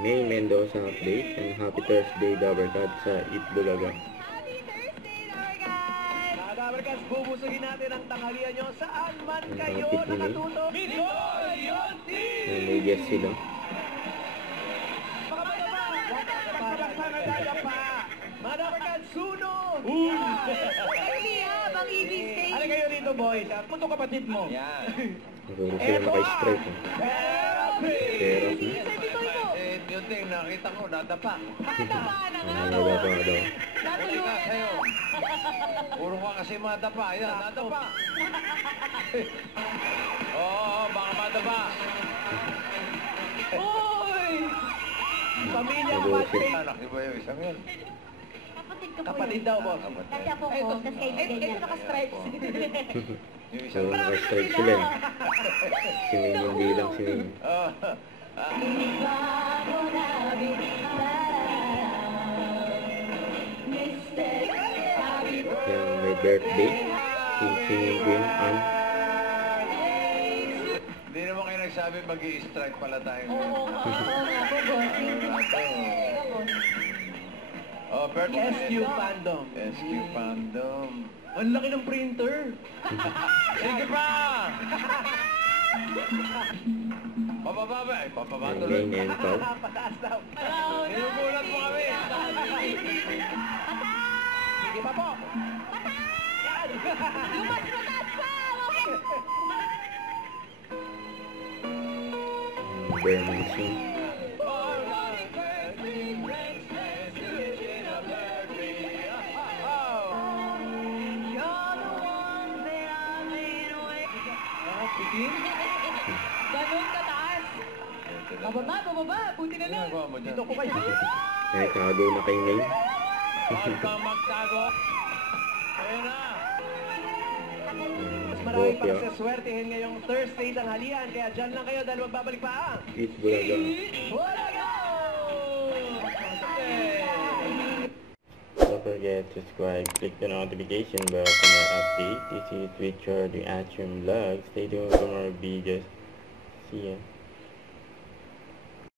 May Mendoza update and happy Thursday Dabarkad sa Itbulaga. Dabarkad, bubusugin natin ang tanghalian nyo saan man kayo nakatuto. May guest sila. Dabarkad, suno! Bang ibig say. Ano kayo dito, boys? Punto kapatid mo. Yan. Siguro sila naka-strike. Pero Yung thing, nakita ko, nadapa. Nadapa na nga. nadapa daw. Natuluyan na. Puro ka kasi madapa. Yan, nadapa. Oo, baka madapa. Uy! Pamilya Siguro kapatid. Anak, di ba yung isang yun? Kapatid ka po. Kapatid daw, boss. Kasi ako ko, tapos kaibigan niya. Ito naka-stripes. Yung isang So, naka-strike sila eh. Si May hindi lang si May. Yung may birthday. Si Singing Queen Anne. Hindi naman kayo nagsabi mag-i-strike pala tayo. Oo nga po, bossing. Oh, birthday. SQ Fandom. SQ Fandom. Ang laki ng printer. Sige pa! Pababa ba? Ay, pababa Yung tuloy. May and Pao. Pataas daw. Sinugulat mo kami. Sige pa po. Yung mas mataas pa! Burning Scene. Ganun kataas. Bababa. Buti na lang. Ginagawa mo dyan. Dito ko kayo. Ay, tago na kay May. Huwag kang magtago. Ayun na. Mas marami Bopia. pang saswertehin ngayong Thursday tanghalian. Kaya dyan lang kayo dahil magbabalik pa ang Itbulaga. Bulaga! Don't forget to subscribe, click the notification bell for more updates. This is Richard, the Atrium Vlog. Stay tuned for more videos. See ya.